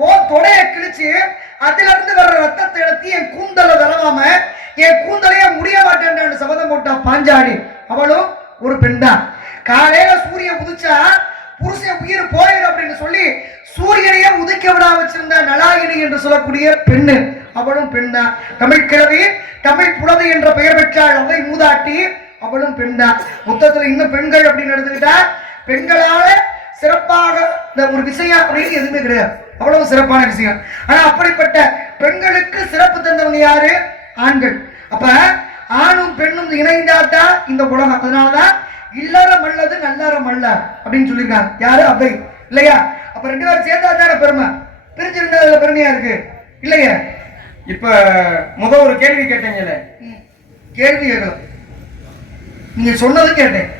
ஓ தொடைய கிழிச்சு அதுல இருந்து வர்ற ரத்தத்தை எடுத்து என் கூந்தல தரவாம என் கூந்தலையே முடிய மாட்டேன் சபதம் போட்டா பாஞ்சாடி. அவளும் ஒரு பெண் தான். காலையில சூரியன் உதிச்சா புருஷன் உயிர் போயிடும் அப்படின்னு சொல்லி சூரியனையே உதிக்க விடா வச்சிருந்த நலாயினி என்று சொல்லக்கூடிய பெண்ணு. அவளும் பெண் தான். தமிழ் கிழவி, தமிழ் புலவி என்ற பெயர் பெற்றாள் அவை மூதாட்டி. அவளும் பெண் தான். மொத்தத்துல இன்னும் பெண்கள் அப்படின்னு எடுத்துக்கிட்டா பெண்களால சிறப்பாக இந்த ஒரு விஷயம் அப்படின்னு எதுவுமே கிடையாது. அவ்வளவு சிறப்பான விஷயம். ஆனா அப்படிப்பட்ட பெண்களுக்கு சிறப்பு தந்தவங்க யாரு? ஆண்கள். அப்ப ஆணும் பெண்ணும் இணைந்தாதான் இந்த உலகம். அதனாலதான் இல்லறம் அல்லது நல்லறம் அல்ல அப்படின்னு சொல்லியிருக்காங்க. யாரு? அவை இல்லையா? அப்ப ரெண்டு பேரும் சேர்ந்தாதான பெருமை. பிரிஞ்சிருந்தா அதுல பெருமையா இருக்கு இல்லையா? இப்ப ஒரு கேள்வி கேட்டீங்கல்ல, கேள்வி கேட்கல, நீங்க சொன்னதும் கேட்டேன்.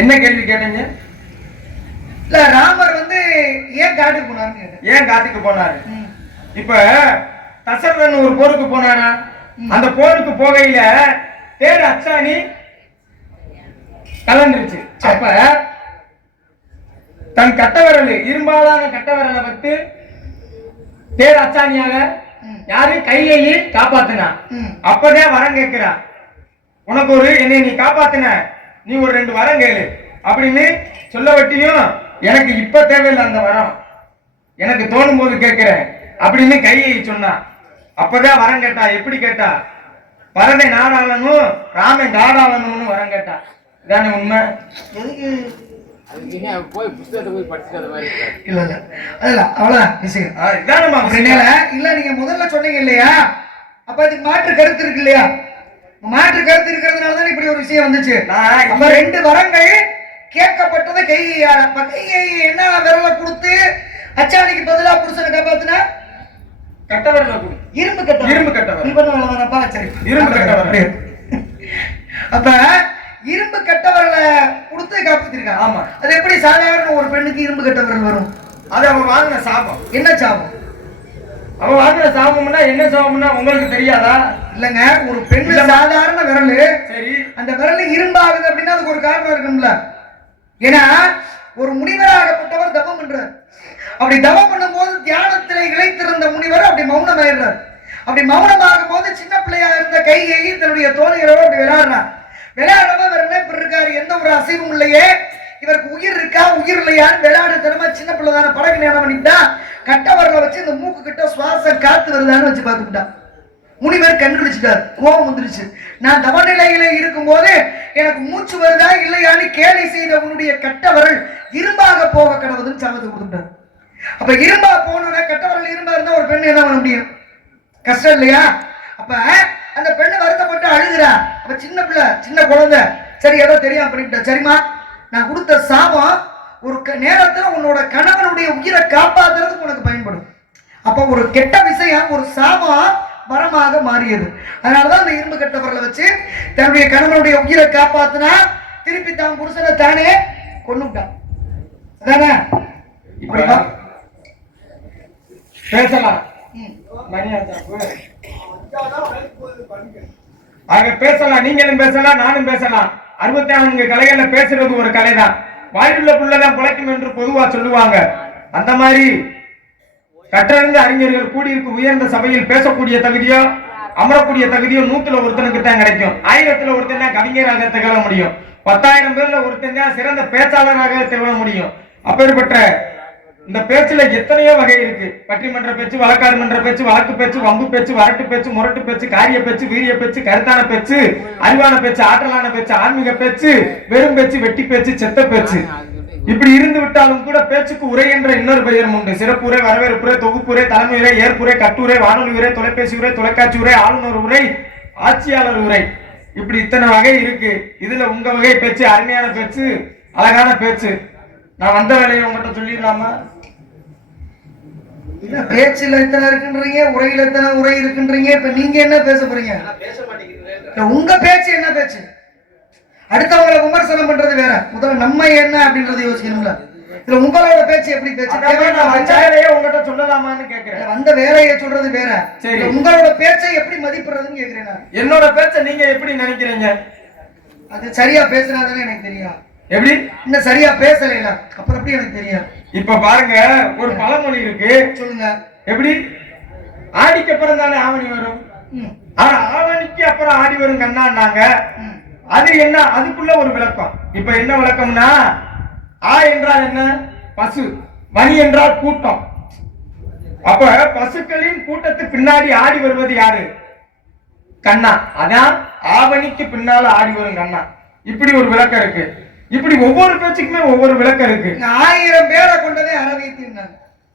என்ன கேள்வி கேட்டீங்க? இல்ல ராமர் ஏன் காட்டுக்கு போனாருன்னு கேட்டேன். ஏன் காட்டுக்கு போனாரு? இப்ப தசரதன் ஒரு போருக்கு போனானா? அந்த போருக்கு போகையில தேர் அச்சாணி கலந்துருச்சு. அப்ப தன் கட்டவரல், இரும்பாலான கட்டவரலை வைத்து தேர் அச்சாணியாக யாரு கையை காப்பாத்தினா. அப்பதான் வரம் கேட்கிறா, உனக்கு ஒரு என்னை நீ காப்பாத்தின, நீ ஒரு 2 வரம் கேளு அப்படின்னு சொல்ல வட்டியும் எனக்கு இப்ப தேவையில்லை அந்த வரம், எனக்கு தோணும் போது கேட்கிறேன் அப்படின்னு கையை சொன்னா. அப்பதான் வரம் கேட்டா. எப்படி கேட்டா? பரதை நாடாளனும் ராமன் காடாளனும் வரம் கேட்டா. இதானே உண்மை? போய் புத்தகத்தை போய் படிச்சுட்டு மாதிரி இல்ல இல்ல அதுல அவ்வளவுதான் விஷயம். இல்ல நீங்க முதல்ல சொன்னீங்க இல்லையா, அப்ப இதுக்கு மாற்று கருத்து இருக்கு இல்லையா? மாற்று கருத்து இருக்கிறதுனாலதான் இப்படி ஒரு விஷயம் வந்துச்சு. நம்ம 2 வரங்கள் கேட்கப்பட்டதை கையால கையை என்ன விரல கொடுத்து அச்சாணிக்கு பதிலா புருஷனை காப்பாத்தினா கட்டவரல இரும்பு கட்ட, இரும்பு கட்டவர். நீ பண்ணுவாங்கப்பா. சரி, இரும்பு கட்டவர். அப்ப இரும்பு கட்டவரலை கொடுத்து காப்பாத்திருக்காங்க. ஆமா, அது எப்படி சாதாரண ஒரு பெண்ணுக்கு இரும்பு கட்டவரல் வரும்? அது அவன் வாங்கின சாபம். என்ன சாபம்? அவன் வாங்கின சாபம்னா என்ன சாபம்னா உங்களுக்கு தெரியாதா? இல்லங்க, ஒரு பெண்ணு சாதாரண விரல், சரி, அந்த விரல் இரும்பாகுது அப்படின்னா அதுக்கு ஒரு காரணம் இருக்கும்ல. ஏன்னா ஒரு முனிவராகப்பட்டவர் தவம் பண்றார். அப்படி தவம் பண்ணும் போது தியானத்திலே இழைத்திருந்த முனிவர் அப்படி மௌனம் ஆயிடுறார். அப்படி மௌனமாகும் போது சின்ன பிள்ளையா இருந்த கையை தன்னுடைய தோழிகளோடு அப்படி விளையாடுறார். விளையாடவ வேற என்ன இருக்காரு, எந்த ஒரு அசைவும் இல்லையே, இவருக்கு உயிர் இருக்கா உயிர் இல்லையான்னு விளையாடு தரமா சின்ன பிள்ளை தானே படகு நேரம் பண்ணிட்டா கட்டவரல வச்சு இந்த மூக்கு கிட்ட சுவாசம் காத்து வருதான்னு வச்சு பார்த்துக்கிட்டா. முனிவர் கண்டுபிடிச்சிட்டார். கோபம் வந்துருச்சு. நான் தவநிலையில இருக்கும் போது எனக்கு மூச்சு வருதா இல்லையான்னு கேலி செய்த உன்னுடைய கட்டவரல் இரும்பாக போக கடவுதுன்னு சமத்து கொடுத்துட்டார். அப்ப இரும்பா போனோட கட்டவரல் இரும்பா இருந்தா ஒரு பெண்ணு என்ன பண்ண முடியும்? கஷ்டம் இல்லையா? அப்ப அந்த பெண்ணு வருத்தப்பட்டு அழுகிறா. அப்ப சின்ன பிள்ளை, சின்ன குழந்தை, சரி ஏதோ தெரியாம பண்ணிவிட்டா. சரிம்மா, நான் கொடுத்த சாபம் ஒரு நேரத்துல உன்னோட கணவனுடைய உயிரை காப்பாத்துறதுக்கு உனக்கு பயன்படும். அப்ப ஒரு கெட்ட விஷயம், ஒரு சாபம் வரமாக மாறியது. அதனாலதான் அந்த இரும்பு கட்டவரலை வச்சு தன்னுடைய கணவனுடைய உயிரை காப்பாத்தினா திருப்பி தான் புருஷனை தானே கொன்னுட்டான். அதானே? இப்படிதான் பேசலாம். ஆக பேசலாம், நீங்களும் பேசலாம், நானும் பேசலாம். 64 கலைகள்ல பேசுறது ஒரு கலைதான். வாயுள்ள புள்ளதான் பிழைக்கும் என்று பொதுவா சொல்லுவாங்க. அந்த மாதிரி கற்றறிந்த அறிஞர்கள் கூடியிருக்கும் உயர்ந்த சபையில் பேசக்கூடிய தகுதியோ அமரக்கூடிய தகுதியோ 100ல ஒருத்தனுக்கு தான் கிடைக்கும். 1000த்துல ஒருத்தன் தான் கவிஞராக திகழ முடியும். 10,000 பேர்ல ஒருத்தன் தான் சிறந்த பேச்சாளராக திகழ முடியும். அப்பேற்பட்ட இந்த பேச்சுல எத்தனையோ வகை இருக்கு. பட்டிமன்ற பேச்சு, வழக்காடு மன்ற பேச்சு, வழக்கு பேச்சு, வம்பு பேச்சு, வரட்டு பேச்சு, முரட்டு பேச்சு, காரிய பேச்சு, வீரிய பேச்சு, கருத்தான பேச்சு, அறிவான பேச்சு, ஆற்றலான பேச்சு, ஆன்மீக பேச்சு, வெறும் பேச்சு, வெட்டி பேச்சு, செத்த பேச்சு. இப்படி இருந்து விட்டாலும் கூட பேச்சுக்கு உரை என்ற இன்னொரு பெயரும் உண்டு. சிறப்புரை, வரவேற்புரை, தொகுப்புரை, தலைமை உரை, ஏற்புரை, கட்டுரை, வானொலி உரை, தொலைபேசி உரை, தொலைக்காட்சி உரை, ஆளுநர் உரை, ஆட்சியாளர் உரை, இப்படி இத்தனை வகை இருக்கு. இதுல உங்க வகை பேச்சு அருமையான பேச்சு, அழகான பேச்சு. நான் வந்த வேலையை உங்கள்கிட்ட சொல்லிடலாமா? பேச்சுல எத்தனை இருக்குன்றீங்க, உரையில எத்தனை உரை இருக்குன்றீங்க. இப்ப நீங்க என்ன பேச போறீங்க? உங்க பேச்சு என்ன பேச்சு? அடுத்தவங்களை விமர்சனம் பண்றது வேற, முதல்ல நம்ம என்ன அப்படின்றத யோசிக்கணும்ல. இதுல உங்களோட பேச்சு எப்படி பேச்சு? உங்ககிட்ட சொல்லலாமான்னு கேட்கிறேன். வந்த வேலையை சொல்றது வேற. சரி, உங்களோட பேச்சை எப்படி மதிப்பிடுறதுன்னு கேட்கிறேன். என்னோட பேச்சை நீங்க எப்படி நினைக்கிறீங்க? அது சரியா பேசுறாதானே எனக்கு தெரியும். எப்படி இன்னும் சரியா பேசலைல, அப்புறம் எப்படி எனக்கு தெரியும்? இப்ப பாருங்க, ஒரு பழமொழி இருக்கு, சொல்லுங்க. எப்படி ஆடிக்கு அப்புறம் தானே ஆவணி வரும், ஆனா ஆவணிக்கு அப்புறம் ஆடி வரும் கண்ணான்னாங்க. அது என்ன, அதுக்குள்ள ஒரு விளக்கம். இப்ப என்ன விளக்கம்னா, ஆ என்றால் என்ன, பசு, மணி என்றால் கூட்டம். அப்ப பசுக்களின் கூட்டத்துக்கு பின்னாடி ஆடி வருவது யாரு, கண்ணா. அதான் ஆவணிக்கு பின்னால ஆடி வரும் கண்ணா. இப்படி ஒரு விளக்கம் இருக்கு. இப்படி ஒவ்வொரு பேச்சுக்குமே ஒவ்வொரு விளக்கம் இருக்கு. 1000 பேரை கொண்டதே அரை வைத்தியம்,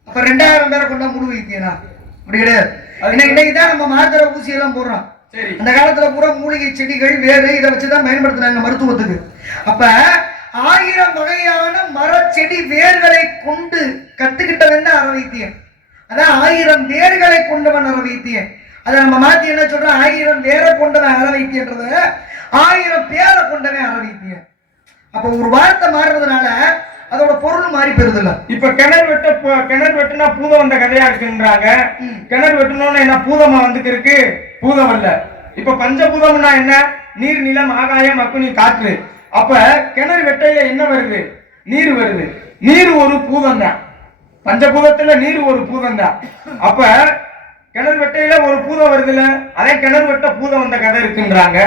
அப்ப 2000 பேரை கொண்டா முழு வைத்தியனா? அப்படி கிடையாது. இன்னைக்குதான் நம்ம மாத்திரை ஊசி எல்லாம் போடுறோம். சரி, அந்த காலத்துல பூரா மூலிகை செடிகள் வேறு இதை வச்சுதான் பயன்படுத்தினாங்க மருத்துவத்துக்கு. அப்ப 1000 வகையான மர செடி வேர்களை கொண்டு கத்துக்கிட்டவன் அற வைத்தியம். அதான் 1000 வேர்களை கொண்டவன் அற வைத்தியம். அதை நம்ம மாத்தி என்ன சொல்றோம், 1000 வேரை கொண்டவன் அற வைத்தியன்றத 1000 பேரை கொண்டவன் அற வைத்தியம். அப்ப ஒரு வார்த்தை மாறுறதுனால அதோட பொருள் மாறி போயிருது இல்ல. இப்ப கிணறு வெட்டினா பூதம் வந்த கதையா இருக்குன்றாங்க. கிணறு வெட்டணும்னு என்ன பூதமா வந்துக்கு இருக்கு? பூதம் அல்ல. இப்ப பஞ்சபூதம்னா என்ன, நீர், நிலம், ஆகாயம், அக்னி, காற்று. அப்ப கிணறு வெட்டையில என்ன வருது, நீர் வருது. நீர் ஒரு பூதம் தான், பஞ்சபூதத்துல நீர் ஒரு பூதம் தான். அப்ப கிணறு வெட்டையில ஒரு பூதம் வருதுல, அதே கிணறு வெட்ட பூதம் வந்த கதை இருக்குன்றாங்க.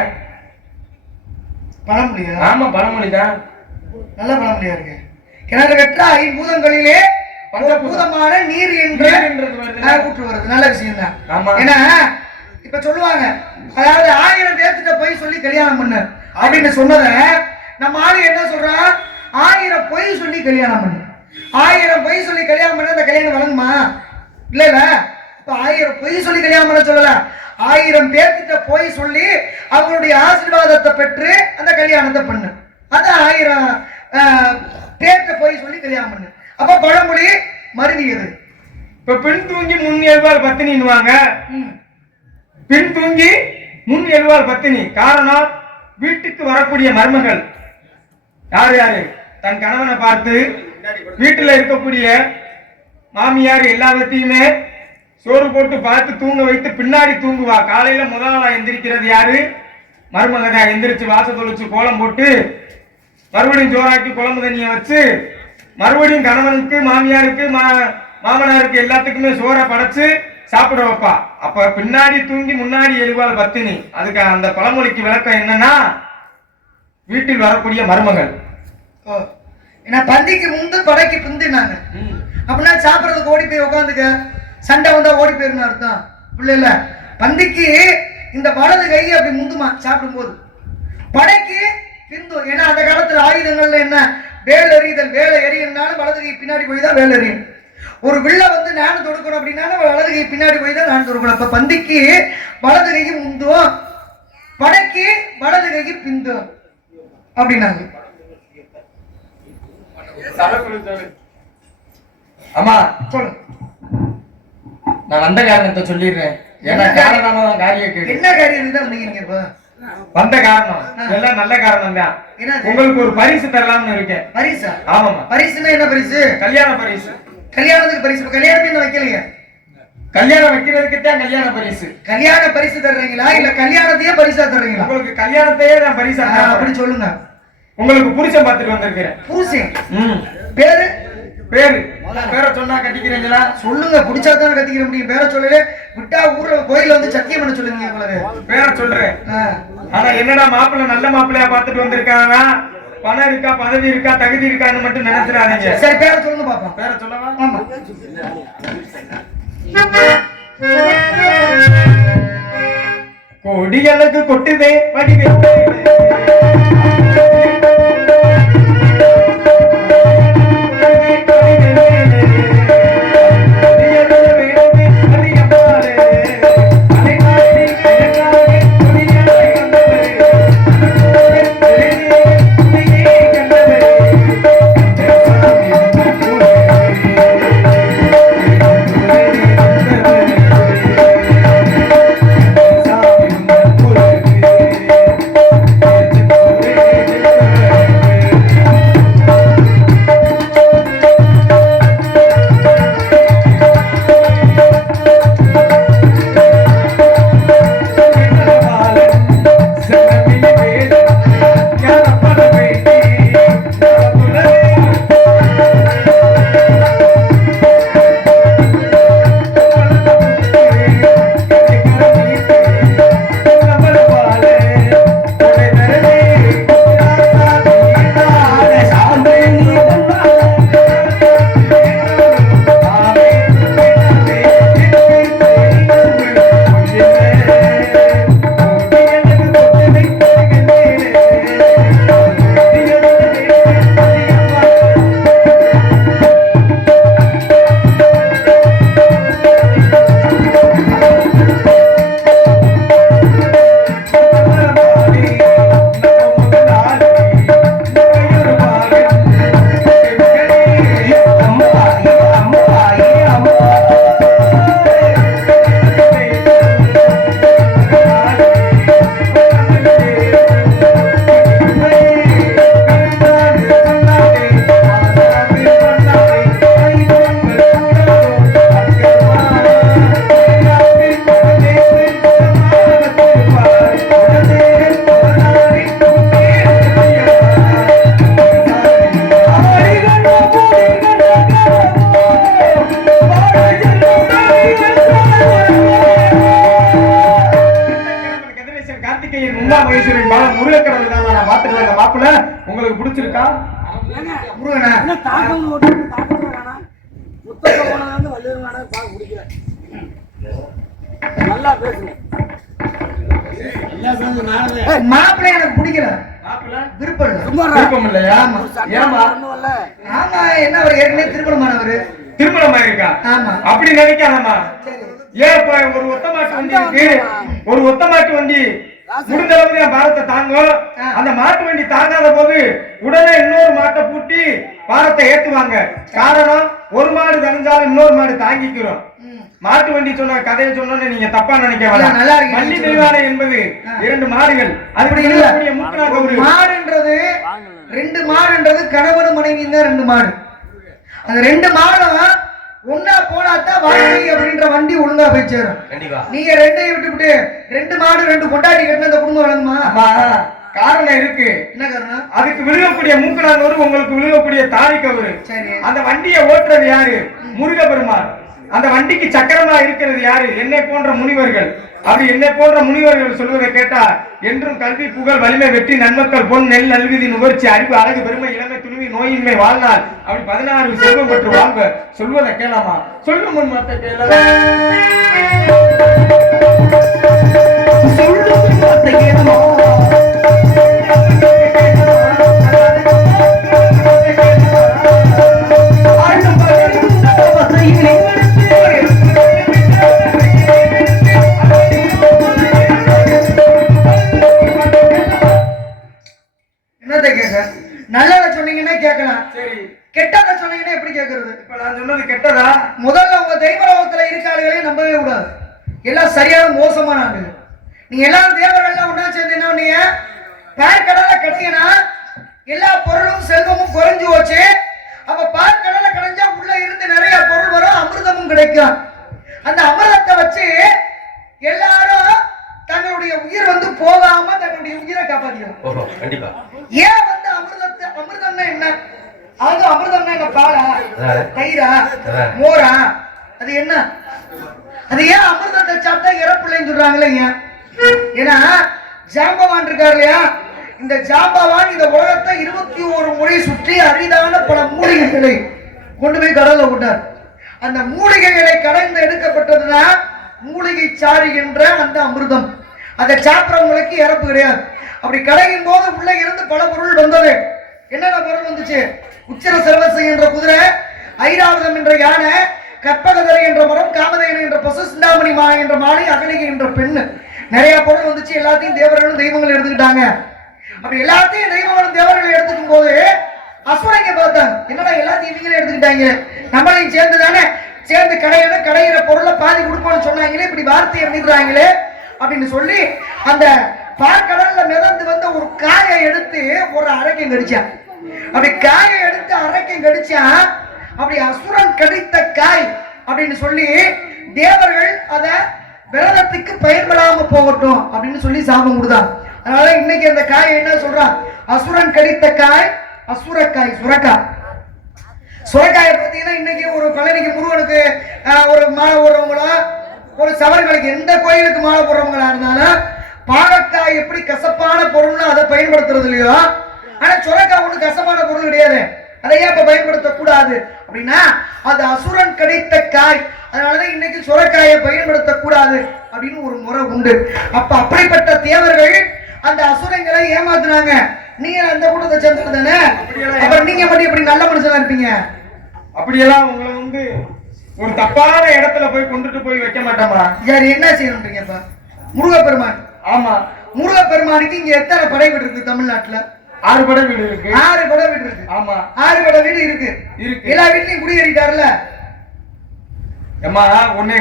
பழமொழியா? ஆமா, பழமொழிதான், நல்ல பழமொழியா இருக்கு. கிணறு வெற்ற 5 பூதங்களிலே பஞ்சபூதமான நீர் என்று ஊற்று வருது. நல்ல விஷயம் தான். ஏன்னா இப்ப சொல்லுவாங்க, அதாவது 1000 பேர்த்திட்ட போய் சொல்லி கல்யாணம் பண்ணு அப்படின்னு சொன்னத நம்ம ஆளு என்ன சொல்றான், 1000 பொய் சொல்லி கல்யாணம் பண்ணு. 1000 பொய் சொல்லி கல்யாணம் பண்ண அந்த கல்யாணம் வழங்குமா? இல்ல இல்ல. இப்ப 1000 பொய் சொல்லி கல்யாணம் பண்ண சொல்லல, 1000 பேர்த்திட்ட போய் சொல்லி அவங்களுடைய ஆசீர்வாதத்தை பெற்று அந்த கல்யாணத்தை பண்ணு. அதான் 1000 பேர்த்த போய் சொல்லி கல்யாணம் பண்ணு. அப்ப பழமொழி மருவியது. இப்ப பெண் தூங்கி முன் எழுவாள் பத்தினின்னுவாங்க. பெண் தூங்கி முன் எழுவாள் பத்தினி. காரணம், வீட்டுக்கு வரக்கூடிய மருமகள் யாரு யாரு, தன் கணவனை பார்த்து வீட்டுல இருக்கக்கூடிய மாமியார் எல்லாத்தையுமே சோறு போட்டு பார்த்து தூங்க வைத்து பின்னாடி தூங்குவா. காலையில முதலாளா எந்திரிக்கிறது யாரு, மருமகன். எந்திரிச்சு வாச தொழிச்சு கோலம் போட்டு மறுபடியும் ஜோராக்கி குழம்பு தண்ணியை வச்சு மறுபடியும் கணவனுக்கு, மாமியாருக்கு, மாமனாருக்கு எல்லாத்துக்குமே சோறை படைச்சு சாப்பிட வைப்பா. அப்ப பின்னாடி தூங்கி முன்னாடி எழுவாள் பத்தினி. அதுக்கு அந்த பழமொழிக்கு விளக்கம் என்னன்னா, வீட்டில் வரக்கூடிய மருமகள். ஏன்னா பந்திக்கு முந்து படைக்கு பிந்துனாங்க. அப்படின்னா சாப்பிடறதுக்கு ஓடி போய் உட்காந்துக்க, சண்டை வந்தா ஓடி போயிருன்னு அர்த்தம். இல்ல இல்ல, பந்திக்கு இந்த வலது கை அப்படி முந்துமா சாப்பிடும் போது, படைக்கு பிந்து. ஏன்னா அந்த காலத்துல ஆயுதங்கள்ல என்ன, வேல் எறிதல், வேலை எறியனாலும் வலது கை பின்னாடி போய் தான் வேல் எறியும். ஒரு வில்ல வந்து நானு தொடுக்கணும் அப்படின்னாலும் வலது கை பின்னாடி போய் தான் நானு தொடுக்கணும். அப்ப பந்திக்கு வலது கைக்கு முந்தும், படைக்கு வலது கைக்கு பிந்தும் அப்படின்னாங்க. ஆமா, சொல்லு. நான் வந்த காரணத்தை சொல்லிடுறேன். ஏன்னா காரணமா காரியம் கேடு. என்ன காரியம் தான் வந்தீங்க? இப்ப வந்த காரணம் எல்லாம் நல்ல காரணம் தான். உங்களுக்கு ஒரு பரிசு தரலாம்னு இருக்கேன். பரிசா? ஆமாமா. பரிசுனா என்ன பரிசு? கல்யாண பரிசு. கல்யாணத்துக்கு பரிசு? கல்யாணம் இன்னும் வைக்கலையா? கல்யாணம் வைக்கிறதுக்கு தான் கல்யாண பரிசு. கல்யாண பரிசு தர்றீங்களா இல்ல கல்யாணத்தையே பரிசா தர்றீங்களா? உங்களுக்கு கல்யாணத்தையே நான் பரிசா. அப்படி சொல்லுங்க. உங்களுக்கு புருஷன் பார்த்துட்டு வந்திருக்கிறேன். புருஷன் பேரு? பேரு பேரை சொன்னா கட்டிக்கிறீங்களா? சொல்லுங்க, பிடிச்சா தானே கட்டிக்கிற முடியும். பேரை சொல்லல விட்டா ஊர்ல கோயில வந்து சத்தியம் பண்ண சொல்லுங்க. உங்களுக்கு பேரை சொல்றேன். ஆனா என்னடா மாப்பிள்ளை நல்ல மாப்பிள்ளையா பார்த்துட்டு வந்திருக்காங்க, பணம் இருக்கா, பதவி இருக்கா, தகுதி இருக்கான்னு மட்டும் நினைச்சிடாதீங்க. சரி, பேரை சொல்லுங்க பாப்போம். பேரை சொல்லவா? ஆமா. கொடிகளுக்கு கொட்டுதே வடிவே பிடிச்சிருக்கா? முருகனா என்ன தாக்கம் ஓட்டு தாக்கம் வேணாம் முத்தத்தை போனதாந்து வள்ளியூர் வேணாம் பார்க்க பிடிக்கல நல்லா பேசுங்க மாப்பிள்ளை எனக்கு பிடிக்கல, மாப்பிள்ளை விருப்பம் இல்ல. சும்மா விருப்பம் இல்லையா? ஆமா. ஏமா? ஒண்ணுமில்ல. ஆமா, என்ன அவர் ஏற்கனவே திருமணமானவரு. திருமணம் ஆயிருக்கா? ஆமா. அப்படி நினைக்காதம்மா. சரி. ஏன் இப்ப ஒரு ஒத்த மாட்டு வண்டி இருக்கு, ஒரு ஒத்த மாட்டு வண்டி முடிஞ்ச அளவுக்கு என் பாரத்தை தாங்கும். அந்த மாட்டு வண்டி தாங்காத போது உடனே இன்னொரு மாட்டை பூட்டி பாரத்தை ஏத்துவாங்க. காரணம், ஒரு மாடு தனிஞ்சாலும் இன்னொரு மாடு தாங்கிக்கிறோம். மாட்டு வண்டி சொன்ன கதையை சொன்னோன்னு நீங்க தப்பா நினைக்க வேண்டாம். நல்லா இருக்கு. வள்ளி தெய்வானை என்பது 2 மாடுகள். அப்படி அதுக்கு இல்ல. இருக்கக்கூடிய மூக்கனாக ஒரு மாடுன்றது 2 மாடுன்றது கணவன் மனைவி தான் 2 மாடு. அந்த 2 மாடும் ஒன்னா போனாதான் வாழ்க்கை அப்படின்ற வண்டி ஒழுங்கா போய் சேரும். நீங்க 2ஐயும் விட்டுவிட்டு 2 மாடு 2 கொண்டாடி கட்டின அந்த குடும்பம் வழங்குமா? காரணம் இருக்கு. என்ன காரணம்? அதுக்கு விழுகக்கூடிய மூக்கனானவர் உங்களுக்கு விழுகக்கூடிய தாலி கவுரு. சரி. அந்த வண்டியை ஓட்டுறது யாரு? முருகபெருமான். அந்த வண்டிக்கு சக்கரமா இருக்கிறது யாரு? என்னை போன்ற முனிவர்கள். அப்படி என்னை போன்ற முனிவர்கள் சொல்வதை கேட்டா, என்றும் கல்வி புகழ் வலிமை வெற்றி நன்மக்கள் பொன் நெல் நல்விதி நுகர்ச்சி அறிவு அழகு பெருமை இளமை துணிவி நோயின்மை வாழ்நாள் அப்படி 16 செல்வம் பெற்று வாழ்க. சொல்வதை கேளாமா? சொல்லும் முன் மத்த கேள சொல்லும் மத்த கேளமா என்னத்தை கேட்க? நல்லதை சொன்னீங்கன்னா கேட்கலாம், சரி. கெட்டதை சொன்னீங்கன்னா எப்படி கேட்கறது? இப்ப நான் சொன்னது கெட்டதா? முதல்ல உங்க தெய்வலோகத்துல இருக்க ஆளுகளையும் நம்பவே கூடாது. எல்லாம் சரியான மோசமான ஆளுங்க. நீங்க எல்லாரும் தேவர்கள்லாம் ஒண்ணா சேர்ந்து என்ன பண்ணீங்க? பார்க்கடல கிடைக்கினா எல்லா பொருளும் செல்வமும் குறைஞ்சு போச்சு. அப்ப பார்க்கடல கிடைஞ்சா உள்ள இருந்து நிறைய பொருள் வரும், அமிர்தமும் கிடைக்கும். அந்த அமிர்தத்தை வச்சு எல்லாரும் தங்களுடைய உயிர் வந்து போகாம தங்களுடைய உயிரை காப்பாத்திக்கணும். கண்டிப்பா. ஏன் வந்து அமிர்தம்னா என்ன? அது அமிர்தம்னா என்ன? பாலா, தயிரா, மோரா? அது என்ன? அது ஏன் அமிர்தத்தை சாப்பிட்டா இறப்பில்லைன்னு சொல்றாங்களே? ஏன்? ஏன்னா ஜாம்பவான் இருக்காரு இல்லையா, இந்த ஜாம்பவான் இந்த உலகத்தை 21 முறை சுற்றி அரிதான பல மூலிகைகளை கொண்டு போய் கடல்ல விட்டார். அந்த மூலிகைகளை கடந்து எடுக்கப்பட்டதுதான் மூலிகை சாறு என்ற அந்த அமிர்தம். அதை சாப்பிட்றவங்களுக்கு இறப்பு கிடையாது. அப்படி கடையும் போது உள்ள இருந்து பல பொருள் வந்தது. என்னென்ன பொருள் வந்துச்சு? உச்சிர சர்வசை என்ற குதிரை, ஐராவதம் என்ற யானை, கற்பகதரை என்ற மரம், காமதேனு என்ற பசு, சிந்தாமணி மா என்ற மாலை, அகலிகை என்ற பெண்ணு, நிறைய பொருள் வந்துச்சு. எல்லாத்தையும் தேவர்களும் தெய்வங்கள் எடுத்துக்கிட்டாங்க. அப்படி எல்லாத்தையும் தெய்வங்களும் தேவர்கள் எடுத்துக்கும் போது அசுரங்க பார்த்தாங்க, என்னடா எல்லாத்தையும் இவங்களே எடுத்துக்கிட்டாங்க, நம்மளையும் சேர்ந்து தானே சேர்ந்து கடையிற பொருளை பாதி கொடுப்போம்னு சொன்னாங்களே, இப்படி வார்த்தையை மீறாங்களே அப்படின்னு சொல்லி அந்த பார்க்கடல்ல மிதந்து வந்த ஒரு காயை எடுத்து ஒரு அரைக்கம் கடிச்சான். அப்படி காயை எடுத்து அரைக்கம் கடிச்சா, அப்படி அசுரன் கடித்த காய் அப்படின்னு சொல்லி தேவர்கள் அத விரதத்துக்கு பயன்படாம போகட்டும் அப்படின்னு சொல்லி சாபம் கொடுத்தாங்க. அதனால இன்னைக்கு அந்த காயை என்ன சொல்றான்? அசுரன் கடித்த காய் அசுரக்காய், சுரக்காய். சுரக்காயை பார்த்தீங்கன்னா இன்னைக்கு ஒரு பழனிக்கு முருகனுக்கு ஒரு மாலை போடுறவங்களோ, ஒரு சபரிமலைக்கு எந்த கோயிலுக்கு மாலை போடுறவங்களா இருந்தாலும் பாகக்காய் எப்படி கசப்பான பொருள்னு அதை பயன்படுத்துறது இல்லையோ, ஆனா சுரக்காய் ஒண்ணு கசப்பான பொருள் கிடையாது. அதை ஏன் இப்ப பயன்படுத்தக்கூடாது அப்படின்னா அது அசுரன் கிடைத்த காய். அதனாலதான் இன்னைக்கு சுரக்காயை பயன்படுத்தக்கூடாது அப்படின்னு ஒரு முறை உண்டு. அப்ப அப்படிப்பட்ட தேவர்கள் அந்த அசுரங்களை ஏமாத்துனாங்க. நீங்க அந்த கூட்டத்தை சேர்ந்தது தானே, அப்புறம் நீங்க மட்டும் எப்படி நல்ல மனுஷனா இருப்பீங்க? அப்படியெல்லாம் உங்களை வந்து ஒரு தப்பான இடத்துல போய் கொண்டுட்டு போய் வைக்க மாட்டோமா? யார் என்ன செய்யணும்ன்றீங்கப்பா? முருகப்பெருமான். ஆமா, முருகப்பெருமானுக்கு இங்க எத்தனை படை வீடு இருக்கு தமிழ்நாட்டுல? 6 படை வீடு இருக்கு. 6 படை வீடு இருக்கு. ஆமா, 6 படை வீடு இருக்கு. எல்லா வீட்லயும் குடியேறிட்டாருல. அம்மா உன்னை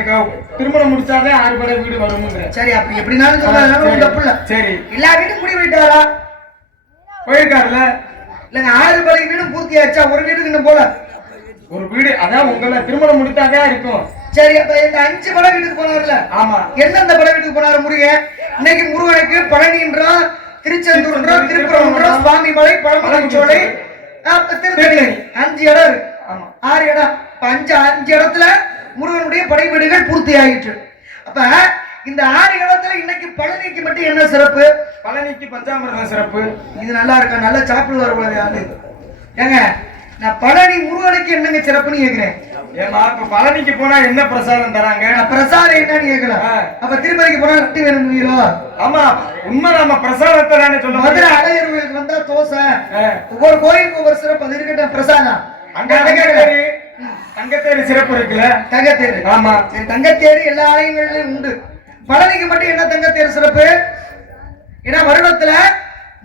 திருமணம் முடிச்சாலே 6 படை வீடு வரும்ங்கற. சரி, அப்படி எப்படினாலும் சொல்லலாம், தப்பு இல்ல. சரி, எல்லா வீடும் குடியேறிட்டாரா? போயிருக்காருல. இல்லங்க, 6 படை வீடும் பூர்த்தி ஆயிடுச்சா? ஒரு வீட்டுக்கு இன்னும் போல. ஒரு வீடு அதான் உங்களை திருமணம் முடித்தாதான் இருக்கும். சரி, அப்ப இந்த 5 படை வீட்டுக்கு போனார்ல. ஆமா, எந்தெந்த படை வீட்டுக்கு போனாரு முருகன்? இன்னைக்கு முருகனுக்கு பழனின்றோம், திருச்செந்தூர்ன்றோம், திருப்பரங்குன்றம், சுவாமி மலை, பழமலைச்சோலை, திருத்தணி 5 இடம் இருக்கு. ஆமா, 6 இடம். 5 இடத்துல முருகனுடைய படை வீடுகள் பூர்த்தி ஆயிற்று. அப்ப இந்த 6 இடத்துல இன்னைக்கு பழனிக்கு மட்டும் என்ன சிறப்பு? பழனிக்கு பஞ்சாமிர்தம் சிறப்பு. இது நல்லா இருக்கா? நல்லா சாப்பிடுவார் போல ஆளு. ஏங்க நான் பழனி முருகனுக்கு என்னங்க சிறப்புன்னு கேக்குறேன். ஏமா இப்ப பழனிக்கு போனா என்ன பிரசாதம் தராங்க? நான் பிரசாதம் என்னன்னு கேட்கல. அப்ப திருப்பதிக்கு போனா லட்டு வேணுங்களோ? ஆமா உண்மை, நம்ம பிரசாதத்தை தானே சொல்ல. மதுரை அழகர் கோயிலுக்கு வந்தா தோசை, ஒவ்வொரு கோயிலுக்கு ஒவ்வொரு சிறப்பு. அது இருக்கட்டும், பிரசாதம். அங்க தங்கத்தேரு சிறப்பு இருக்குல்ல? தங்கத்தேரு. ஆமா சரி, தங்கத்தேரு எல்லா ஆலயங்களிலும் உண்டு. பழனிக்கு மட்டும் என்ன தங்கத்தேரு சிறப்பு? ஏன்னா வருடத்துல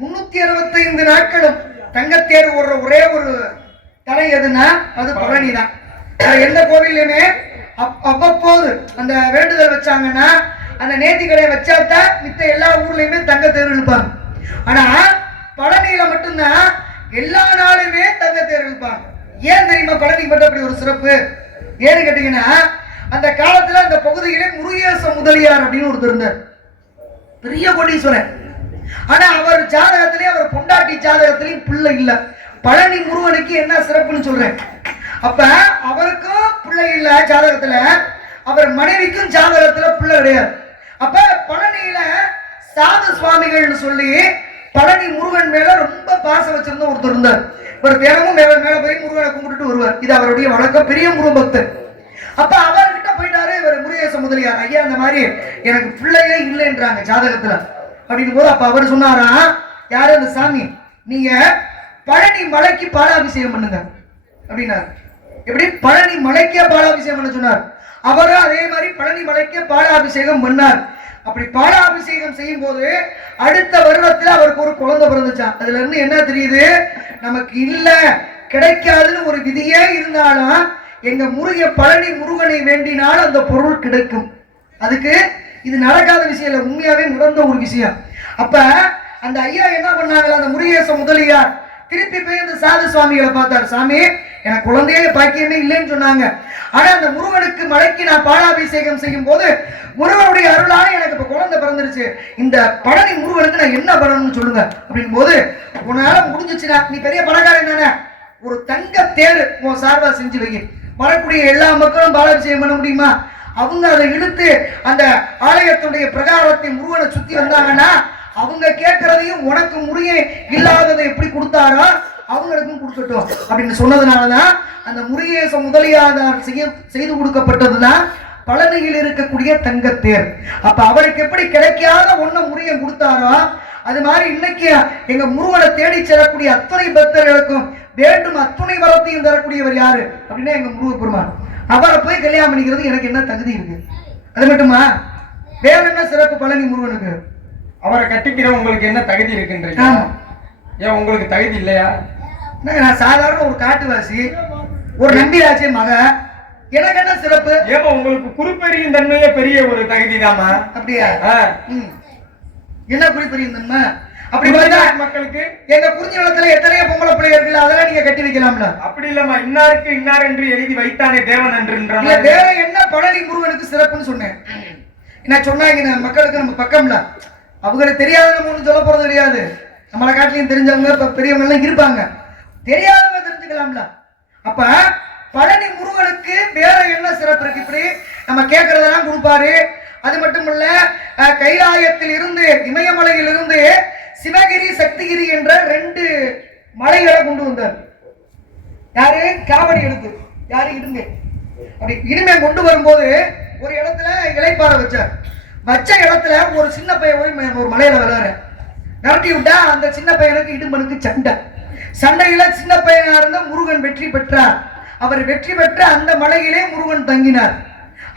365 நாட்களும் தங்கத்தேர் ஓடுற ஒரே ஒரு தலை எதுன்னா அது பழனி தான். எந்த கோவிலுமே அவ்வப்போது அந்த வேண்டுதல் வச்சாங்கன்னா அந்த நேர்த்திக்கடையை வச்சாதான் மித்த எல்லா ஊர்லயுமே தங்கத்தேர் இழுப்பாங்க. ஆனா பழனியில மட்டும்தான் எல்லா நாளுமே தங்கத்தேர் இழுப்பாங்க. ஏன் தெரியுமா பழனிக்கு மட்டும் அப்படி ஒரு சிறப்பு? ஏன்னு கேட்டீங்கன்னா, அந்த காலத்துல அந்த பகுதியிலே முருகேச முதலியார் அப்படின்னு ஒருத்தர் இருந்தார், பெரிய கோடீஸ்வரன். ஆனா அவர் ஜாதகத்திலே, அவர் பொண்டாட்டி ஜாதகத்திலையும் பிள்ளை இல்ல. பழனி முருகனுக்கு என்ன சிறப்புன்னு சொல்றேன். அப்ப அவருக்கும் பிள்ளை இல்ல ஜாதகத்துல, அவர் மனைவிக்கும் ஜாதகத்துல பிள்ளை கிடையாது. அப்ப பழனியில சாது சுவாமிகள்னு சொல்லி பழனி முருகன் மேல ரொம்ப பாசம் வச்சிருந்த ஒருத்தர் இருந்தார். இவர் தினமும் மேல போய் முருகனை கும்பிட்டுட்டு வருவார். இது அவருடைய வழக்கம், பெரிய முருக பக்தர். அப்ப அவர்கிட்ட போயிட்டாரு இவர் முருகேச முதலியார், ஐயா இந்த மாதிரி எனக்கு பிள்ளையே இல்லைன்றாங்க ஜாதகத்துல அப்படின்னு போது, அப்ப அவர் சொன்னாரா, யாரு அந்த சாமி, நீங்க பழனி மலைக்கு பாலாபிஷேகம் பண்ணுங்க அப்படின்னாரு. எப்படி? பழனி மலைக்கே பாலாபிஷேகம் பண்ண சொன்னார். அவரும் அதே மாதிரி பழனி மலைக்கே பாலாபிஷேகம் பண்ணார். அப்படி பாலாபிஷேகம் செய்யும் போது அடுத்த வருடத்துல அவருக்கு ஒரு குழந்தை பிறந்துச்சான். அதுல இருந்து என்ன தெரியுது, நமக்கு இல்ல கிடைக்காதுன்னு ஒரு விதியே இருந்தாலும் எங்க பழனி முருகனை வேண்டினால் அந்த பொருள் கிடைக்கும். அதுக்கு இது நடக்காத விஷயம் இல்ல, உண்மையாவே நடந்த ஒரு விஷயம். அப்ப அந்த ஐயா என்ன பண்ணாங்களா, அந்த முருகேச முதலியார் திருப்பி போய் அந்த சாது சுவாமிகளை பார்த்தாரு. சாமி எனக்கு குழந்தையே பாக்கியமே இல்லைன்னு சொன்னாங்க. ஆனா அந்த முருகனுக்கு மலைக்கு நான் பாலாபிஷேகம் செய்யும் போது முருகனுடைய அருளால எனக்கு இப்ப குழந்தை பிறந்துருச்சு. இந்த பழனி முருகனுக்கு நான் என்ன பண்ணணும்னு சொல்லுங்க அப்படின் போது, உன்னால முடிஞ்சிச்சுன்னா நீ பெரிய பணக்காரன் தானே, ஒரு தங்க தேர் உன் சார்பா செஞ்சு வை. வரக்கூடிய எல்லா மக்களும் பாலாபிஷேகம் பண்ண முடியுமா? அவங்க அதை இழுத்து அந்த ஆலயத்துடைய பிரகாரத்தை முருகனை சுத்தி வந்தாங்கன்னா அவங்க கேட்கறதையும் உனக்கு முருகன் இல்லாததை எப்படி கொடுத்தாரோ அவங்களுக்கும் கொடுக்கட்டும் அப்படின்னு சொன்னதுனாலதான் அந்த முருகேச முதலியார் செய்து கொடுக்கப்பட்டதுதான் பழனியில் இருக்கக்கூடிய தங்கத்தேர். அப்ப அவருக்கு எப்படி கிடைக்காத ஒண்ணு முருகன் கொடுத்தாரோ அது மாதிரி இன்னைக்கு எங்க முருகனை தேடி செல்லக்கூடிய அத்தனை பக்தர்களுக்கும் வேண்டும் அத்துணை வரத்தையும் தரக்கூடியவர் யாரு அப்படின்னா எங்க முருக பெருமான். அவரை போய் கல்யாணம் பண்ணிக்கிறது எனக்கு என்ன தகுதி இருக்கு? அது மட்டுமா, வேற என்ன சிறப்பு பழனி முருகனுக்கு? அவரை கட்டிக்கிற உங்களுக்கு என்ன தகுதி இருக்குன்றீங்க? ஏன் உங்களுக்கு தகுதி இல்லையா? நான் சாதாரண ஒரு காட்டுவாசி, ஒரு நம்பியாச்சு மக, எனக்கு என்ன சிறப்பு? ஏமா உங்களுக்கு குறிப்பெரியும் தன்மையே பெரிய ஒரு தகுதி தாமா. அப்படியா? என்ன குறிப்பெரியும் தன்மை? அப்படி பார்த்தா மக்களுக்கு எங்க குறிஞ்சி நிலத்துல எத்தனையோ பொம்பளை பிள்ளைகள் இருக்குல்ல, அதெல்லாம் நீங்க கட்டி வைக்கலாம்ல. அப்படி இல்லம்மா, இன்னாருக்கு இன்னார் என்று எழுதி வைத்தானே தேவன் என்று. வேற என்ன பழனி முருகனுக்கு சிறப்புன்னு சொன்னேன். என்ன சொன்னாங்க மக்களுக்கு, நம்ம பக்கம்ல அவங்களுக்கு தெரியாத நம்ம ஒண்ணு சொல்ல போறது கிடையாது. நம்மளை காட்டிலையும் தெரிஞ்சவங்க இப்ப பெரியவங்க எல்லாம் இருப்பாங்க, தெரியாதவங்க தெரிஞ்சுக்கலாம்ல. அப்ப பழனி முருகனுக்கு வேற என்ன சிறப்பு இருக்கு? இப்படி நம்ம கேட்கறதெல்லாம் கொடுப்பாரு. அது மட்டும் இல்ல, கைலாயத்தில் இருந்து இமயமலையில் இருந்து சிவகிரி சக்திகிரி என்ற 2 மலைகளை கொண்டு வந்தார். யாரு? காவடி எடுத்து, யாரு? இடுங்க. அப்படி இனிமே கொண்டு வரும்போது ஒரு இடத்துல இலைப்பாறை வச்சார். வச்ச இடத்துல ஒரு சின்ன பையன் போய் ஒரு மலையில விளையாடுற நடத்தி விட்டா அந்த சின்ன பையனுக்கு இடும்பனுக்கு சண்டை. சண்டையில சின்ன பையனா இருந்த முருகன் வெற்றி பெற்றார். அவர் வெற்றி பெற்ற அந்த மலையிலே முருகன் தங்கினார்.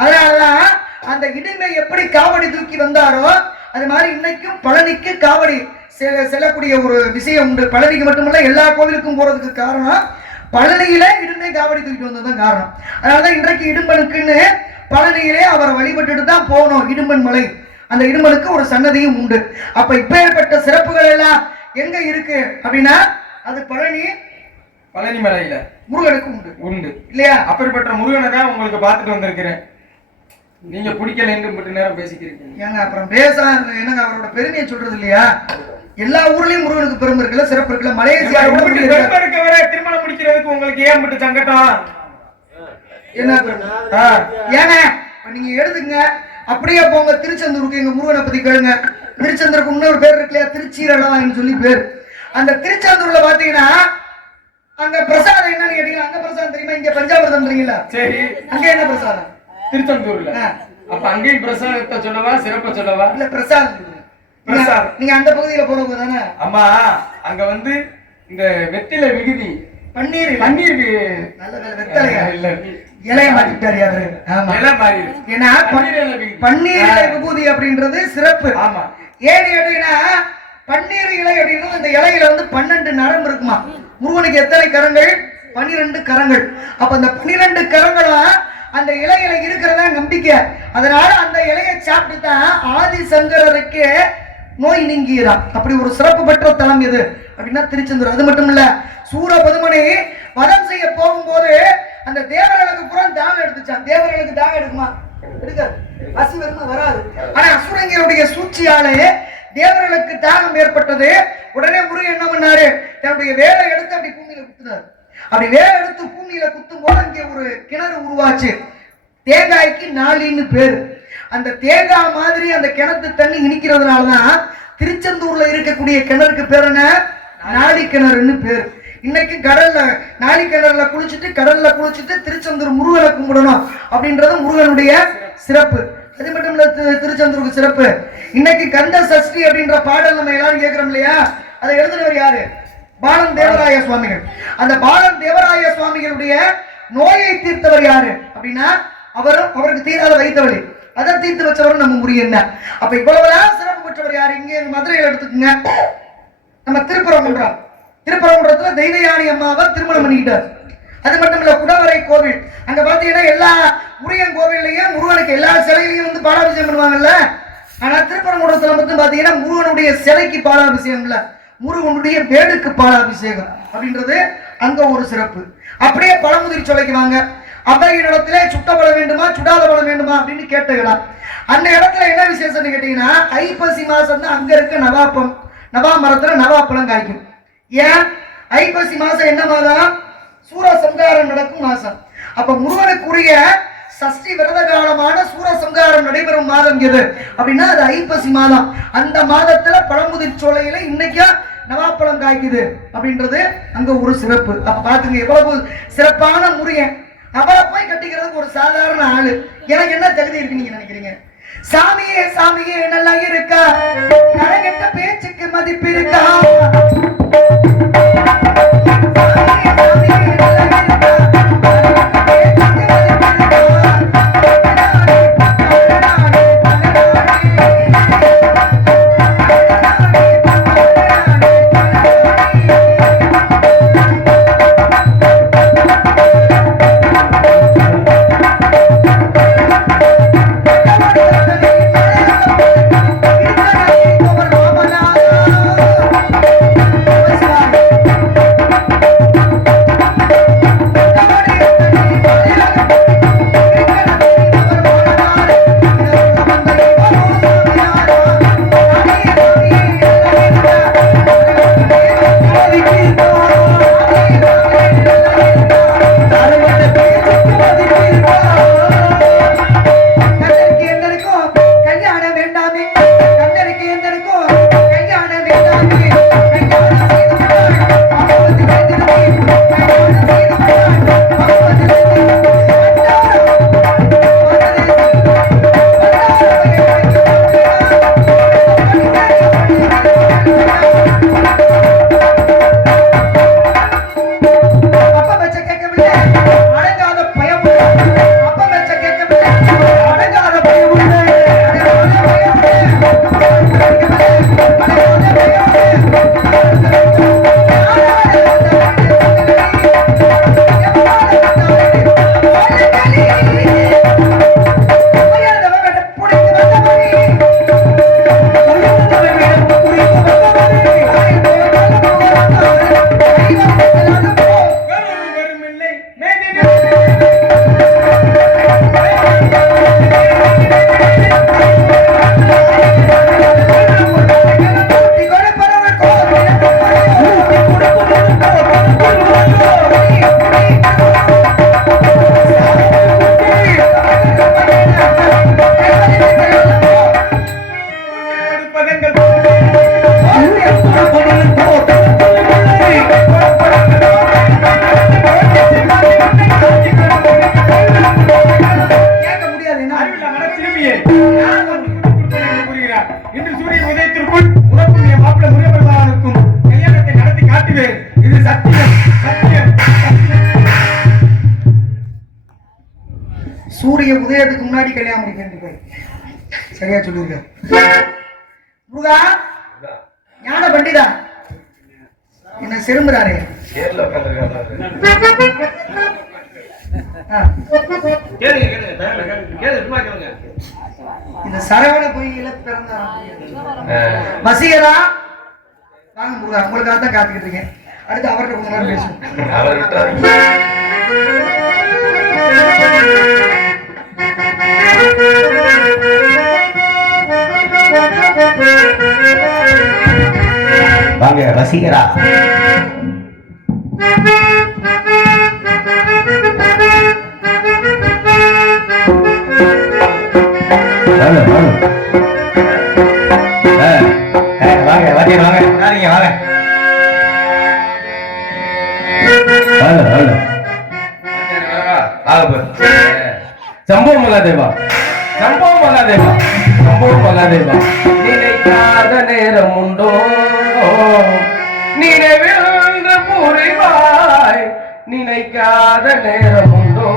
அதனாலதான் அந்த இடுமை எப்படி காவடி தூக்கி வந்தாரோ அது மாதிரி இன்னைக்கும் பழனிக்கு காவடி செல்லக்கூடிய ஒரு விஷயம் உண்டு. பழனிக்கு மட்டுமல்ல, எல்லா கோவிலுக்கும் போறதுக்கு காரணம் பழனியில இடுமை காவடி தூக்கிட்டு வந்ததுதான் காரணம். அதனாலதான் இன்றைக்கு இடும்பனுக்குன்னு பழனியிலே அவரை வழிபட்டுட்டு தான் போகணும். இடும்பன் மலை, அந்த இடும்பனுக்கு ஒரு சன்னதியும் உண்டு. அப்ப இப்பேற்பட்ட சிறப்புகள் எல்லாம் எங்க இருக்கு அப்படின்னா அது பழனி மலையில முருகனுக்கு உண்டு இல்லையா? அப்படிப்பட்ட முருகனை தான் உங்களுக்கு பார்த்துட்டு வந்திருக்கிறேன். நீங்க பிடிக்கல என்று நேரம் பேசிக்கிறீங்க. ஏங்க அப்புறம் என்னங்க அவரோட பெருமையை சொல்றது இல்லையா? எல்லா ஊர்லயும் முருகனுக்கு பெருமை இருக்குல்ல, சிறப்பு இருக்குல்ல. மலேசியா திருமணம் முடிக்கிறதுக்கு உங்களுக்கு ஏன் மட்டும் சங்கடம்? என்ன ஏங்க நீங்க எடுத்துங்க, அப்படியே போங்க திருச்செந்தூருக்கு, எங்க முருகனை பத்தி கேளுங்க. திருச்செந்தூருக்கு இன்னொரு பேர் இருக்கு இல்லையா, திருச்சீரளவாயின்னு சொல்லி பேர். அந்த திருச்செந்தூர்ல பாத்தீங்கன்னா அங்க பிரசாதம் என்னன்னு கேட்டீங்கன்னா, அங்க பிரசாதம் தெரியுமா? இங்க பஞ்சாமிர்தம் தெரியுங்களா? சரி, அங்க என்ன பிரசாதம்? திருச்செந்தூர்ல. ஆ. அப்ப அங்கேயும் பிரசாதத்தை சொல்லவா, சிறப்ப சொல்லவா? இல்ல பிரசாதம். பிரசாதம். நீங்க அந்த பகுதியில போறவங்க தானே? ஆமா, அங்க வந்து இந்த வெத்தில விகுதி பன்னீர் பன்னீர் நல்ல வேலை, வெத்தலையா இல்ல இலைய மாத்திட்டாரு அவரு. ஆமா, இலை மாறி. ஏன்னா பன்னீர் இலை விகுதி. பன்னீர் இலை விபூதி அப்படின்றது சிறப்பு. ஆமா, ஏன்னு கேட்டீங்கன்னா பன்னீர் இலை அப்படின்றது அந்த இலையில வந்து 12 நரம்பு இருக்குமா. முருகனுக்கு எத்தனை கரங்கள்? 12 கரங்கள். அப்ப அந்த 12 கரங்களும் அந்த இலையில இருக்கிறதா நம்பிக்கை. அதனால அந்த இலையை சாப்பிட்டு தான் ஆதிசங்கரருக்கு நோய் நீங்கிறான். அப்படி ஒரு சிறப்பு பெற்ற தலம் எது அப்படின்னா திருச்செந்தூர். அது மட்டும் இல்ல, சூரபதுமனை வதம் செய்ய போகும்போது அந்த தேவர்களுக்கு புறம் தாகம் எடுத்துச்சான். தேவர்களுக்கு தாகம் எடுக்குமா? எடுக்காது. பசி வருமா? வராது. ஆனா அசுரங்களுடைய சூழ்ச்சியாலே தேவர்களுக்கு தாகம் ஏற்பட்டது. உடனே முருகன் என்ன பண்ணாரு? தன்னுடைய வேலை எடுத்து அப்படி பூமியில குத்துனாரு. அப்படி வேலை எடுத்து பூமியில குத்தும் போது அங்கே ஒரு கிணறு உருவாச்சு. தேங்காய்க்கு நாளின்னு பேரு. அந்த தேங்காய் மாதிரி அந்த கிணத்து தண்ணி இனிக்கிறதுனாலதான் திருச்செந்தூர்ல இருக்கக்கூடிய கிணறுக்கு பேர் என்ன? நாளி கிணறுன்னு பேரு. இன்னைக்கு கடல்ல நாளி கிணறுல குளிச்சுட்டு கடல்ல குளிச்சுட்டு திருச்செந்தூர் முருகனை கும்பிடணும் அப்படின்றது முருகனுடைய சிறப்பு. அது மட்டும் இல்ல, திருச்செந்தூருக்கு சிறப்பு. இன்னைக்கு கந்த சஷ்டி அப்படின்ற பாடல் நம்ம எல்லாரும் கேட்கிறோம் இல்லையா? அதை எழுதினவர் யாரு? பாலன் தேவராய சுவாமிகள். அந்த பாலன் தேவராய சுவாமிகளுடைய நோயை தீர்த்தவர் யாரு அப்படின்னா அவருக்கு தீராத வைத்தவழி, அதை தீர்த்து வச்சவர் நம்ம முருகன். அப்ப இவ்வளவுதான் சிறப்பு பெற்றவர் யாரு? இங்க மதுரையில் எடுத்துக்கோங்க, நம்ம திருப்பரங்குன்றம். திருப்பரங்குன்றத்துல தெய்வயானி அம்மாவை திருமணம் பண்ணிக்கிட்டார். அது மட்டும் இல்ல, குடவரை கோவில். அங்க பாத்தீங்கன்னா எல்லா முருகன் கோவில்லையும் முருகனுக்கு எல்லா சிலைகளையும் வந்து பாலாபிஷேகம் பண்ணுவாங்கல்ல. ஆனா திருப்பரங்குன்றத்துல மட்டும் பாத்தீங்கன்னா முருகனுடைய சிலைக்கு பாலாபிஷேகம் இல்ல, முருகனுடைய வேலுக்கு பாலாபிஷேகம் அப்படின்றது அங்க ஒரு சிறப்பு. அப்படியே பழமுதிர் சோலைக்கு வாங்க. அவ்வைய இடத்துல சுட்ட பழம் வேண்டுமா சுடாத பழம் வேண்டுமா அப்படின்னு கேட்ட இடம். அந்த இடத்துல என்ன விசேஷம்னு கேட்டீங்கன்னா, ஐப்பசி மாசம் தான் அங்க இருக்க நவா மரத்துல நவாப்பழம் காய்க்கும். ஏன்? ஐப்பசி மாசம் என்ன மாதம்? சூரசம்ஹாரம் நடக்கும் மாசம். அப்ப முருகனுக்குரிய சஷ்டி விரத காலமான சூரசம்ஹாரம் நடைபெறும் மாதம் எது அப்படின்னா அது ஐப்பசி மாதம். அந்த மாதத்துல பழமுதிர் சோலையில இன்னைக்கு நவாப்பழம் காய்க்குது அப்படின்றது அங்க ஒரு சிறப்பு. அப்ப பாத்துங்க எவ்வளவு சிறப்பான முருகன். அவரை போய் கட்டிக்கிறதுக்கு ஒரு சாதாரண ஆளு எனக்கு என்ன தகுதி இருக்கு நீங்க நினைக்கிறீங்க? சாமியே சாமியே நல்லா இருக்கா, கரகட்ட பேச்சுக்கு மதிப்பு இருக்கா? சூரிய உதயத்துக்கு முன்னாடி கல்யாணம் முடிக்க சரியா சொல்லியிருக்க முருகா ஞான பண்டிதா என்ன சிறும்புறாரு இந்த சரவண பொய்யில பிறந்தார் வசீகரா வாங்க முருகா உங்களுக்காக தான் காத்துக்கிட்டு இருக்கேன் அடுத்து அவர்கிட்ட கொஞ்ச நேரம் பேசுவோம் வாங்க வசீகரா வாங்க வாங்க வாங்க வாங்க சம்போ மகாதேவா சம்போ மகாதேவா சம்போ மகாதேவா நினைக்காத நேரம் உண்டோ நினைவிருந்து புரிவாய் நினைக்காத நேரம் உண்டோ